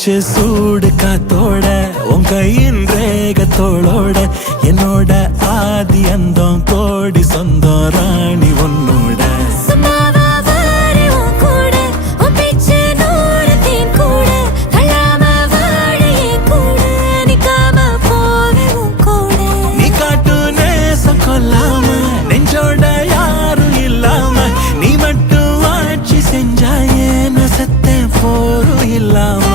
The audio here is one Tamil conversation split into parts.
மூச்சு சூடு காத்தோட உன் கையின் ரேகத்தோளோட என்னோட ஆதி அந்தம் கோடி சொந்தம் ராணி உன்னோட நெஞ்சோட யாரும் இல்லாம நீ மட்டும் ஆட்சி செஞ்சாயே நான் சத்தேன் போரும் இல்லாம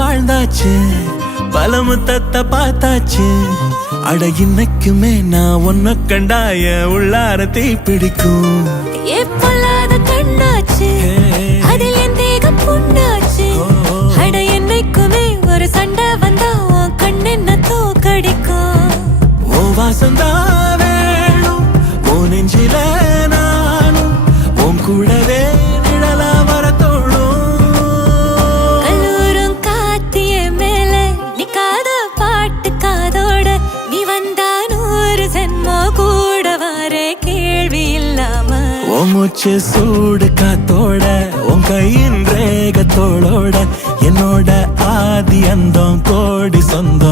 வாழ்ந்தாச்சு பல முத்தத்தை பார்த்தாச்சு அட இன்னைக்குமே நான் ஒன்ன கண்டாய உள்ளார தீ பிடிக்கும் கண்ணாச்சு அதில் என் தேகம் புண்ணாச்சு அட என்னைக்குமே ஒரு சண்டை வந்தா உன் கண்ணு என்ன தோக்கடிக்கும் ஓ வாசந்தா வேணும் ஓ நெஞ்சில நானும் உன் கூடவே நிழலா வர மூச்சு சூடு காத்தோட உன் கையின் ரேகத்தோளோட என்னோட ஆதி அந்தம் கோடி சொந்தம்